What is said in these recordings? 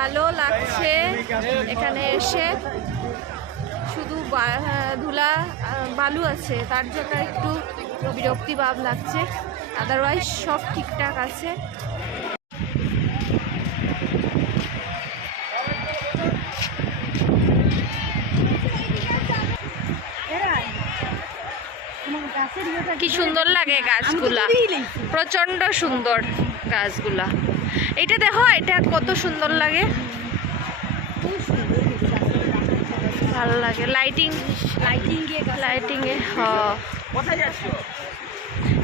ভালো লাগছে এখানে এসে। শুধু ধুলা বালু আছে, তার জন্য একটু বিরক্তি ভাব লাগছে। আদারওয়াইজ সব ঠিকঠাক আছে। কি সুন্দর লাগে গাছগুলা। প্রচণ্ড সুন্দর গাছগুলা। এটা দেখো, এটা কত সুন্দর লাগে। ভালো লাগে। লাইটিং লাইটিং লাইটিং এ, হ।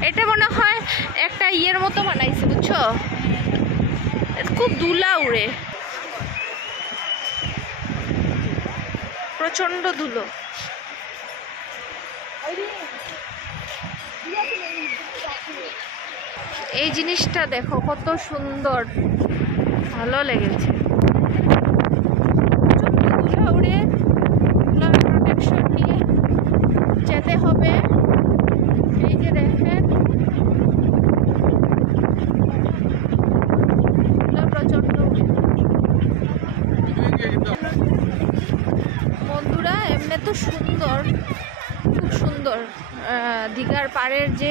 এটা মনে হয় একটা ইয়ের মতো বানাইছে, বুঝছ? খুব দুলা উড়ে। প্রচণ্ড ধুলো এই জিনিসটা দেখো, কত সুন্দর। ভালো লেগেছে। যেতে হবে। এই যে দেখেন এমনি তো সুন্দর, খুব সুন্দর। দীঘার পাড়ের যে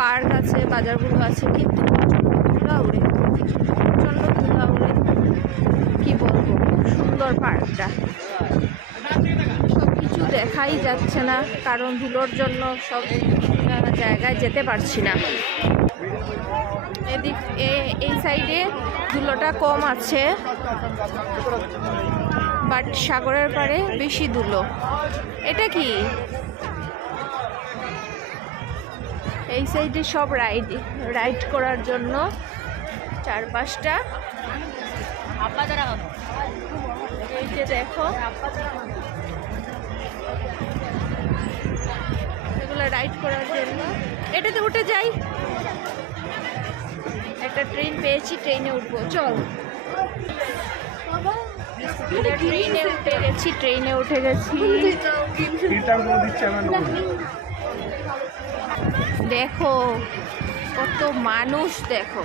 পার্ক আছে, বাজারগুলো আছে কিন্তু প্রচণ্ড উড়ে উড়ে, কি বলব সুন্দর পার্কটা। সব কিছু দেখাই যাচ্ছে না, কারণ ধুলোর জন্য সব জায়গায় যেতে পারছি না। এদিক এই সাইডে ধুলোটা কম আছে, বাট সাগরের পাড়ে বেশি ধুলো। এটা কি? এই সাইডে সব রাইড রাইড করার জন্য চারপাশটা। এই যে দেখো। এগুলো রাইড করার জন্য। এটাতে উঠে যাই। একটা ট্রেন পেয়েছি ট্রেনে উঠবো। চল। ট্রেনে উঠে গেছি ট্রেনে উঠে গেছি। দেখো কত মানুষ দেখো।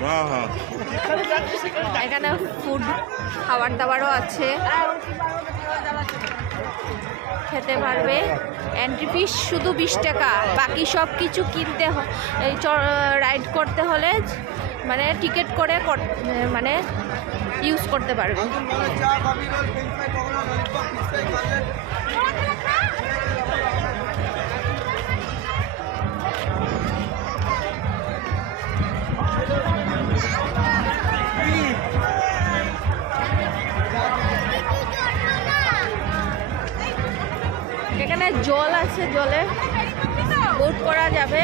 হ্যাঁ হ্যাঁ। এখানে ফুড খাবার দাবারও আছে। খেতে পারবে। এন্ট্রি ফিস শুধু বিশ টাকা। বাকি সব কিছু কিনতে রাইড করতে হলে মানে টিকিট কর- মানে ইউজ করতে পারবে। এখানে জল আছে জলে। বোট করা যাবে।